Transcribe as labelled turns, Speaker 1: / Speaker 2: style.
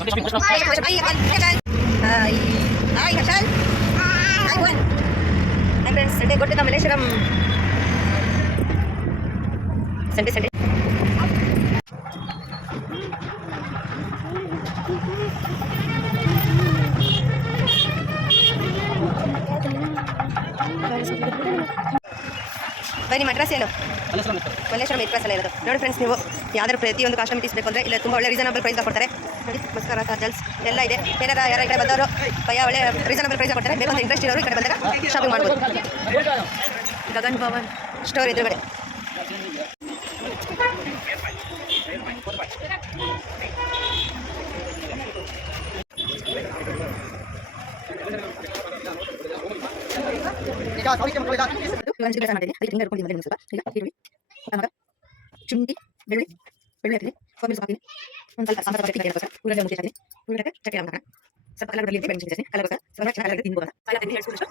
Speaker 1: Ay, ay, ay, ay, Vení, matrás, cielo. Malleshwaram it ಅಲ್ಲ ಇರೋದು. ನೋಡಿ ಫ್ರೆಂಡ್ಸ್ ನೀವು ಯಾವ್ದಾದ್ರು ಪ್ರತಿಯೊಂದು ಕಾಸ್ಟ್ಯೂಮ್ ಬೇಕು ಅಂದರೆ ಇಲ್ಲ ತುಂಬ ಒಳ್ಳೆ ರೀಸನಬಲ್ ಪ್ರೈಸ್ ಕೊಡ್ತಾರೆ. ನೋಡಿ ಸರ್ ಜಲ್ಸ್ ಎಲ್ಲ ಇದೆ. ಏನಾರ ಯಾರ ಕಡೆ ಬಂದವರು? ಭಯ ಒಳ್ಳೆ ರೀಸನಬಲ್ ಪ್ರೈಸ್ ಕೊಡ್ತಾರೆ. ಬೇಕು ಅಂತ ಇಂಟ್ರೆಸ್ಟ್ ಇರೋರು ಈ ಕಡೆ ಬಂದಾಗ ಶಾಪಿಂಗ್ ಮಾಡ್ಬೋದು. ಗಗನ್ ಭವನ್ ಸ್ಟೋರ್ ಎದುರುಗಡೆ. ಇವಾಗ ಕೆಲಸ ಮಾಡಿದ್ದೀನಿ ಅದಕ್ಕೆ ಹಿಂಗೆ ಹಿಡ್ಕೊಂಡಿದ್ದೀನಿ ಒಂದು ಸ್ವಲ್ಪ ಈಗ ಈರುಳ್ಳಿ ಟೊಮೊಟೊ ಶುಂಠಿ ಬೆಳ್ಳುಳ್ಳಿ ಬೆಳ್ಳುಳ್ಳಿ ಹಾಕಿದ್ದೀನಿ ಕೊತ್ತಂಬರಿ ಸೊಪ್ಪು ಹಾಕಿದ್ದೀನಿ ಒಂದು ಸ್ವಲ್ಪ ಸಾಂಬಾರು ಪದಾರ್ಥ ಹಾಕಿರೋಸ್ಕರ ಉಳ್ಳಾಗಡ್ಡೆ ಮುಚ್ಚಿ ಹಾಕಿದ್ದೀನಿ ಉಳ್ಳಾಗಡ್ಡೆ ಚಟ್ನಿ ಹಾಕೋಣ ಸ್ವಲ್ಪ ಕಲರ್ ಬರಲಿ ಬೆಳ್ಳುಳ್ಳಿ ಜಾಸ್ತಿ ಕಲರ್ ಸ್ವಲ್ಪ ಚೆನ್ನಾಗಿ ಕಲರ್ ತಿನ್ಬೋದು ಸಾಲ ತಿಂದು ಹೇಳ್ಸ್ಬಿಟ್ಟು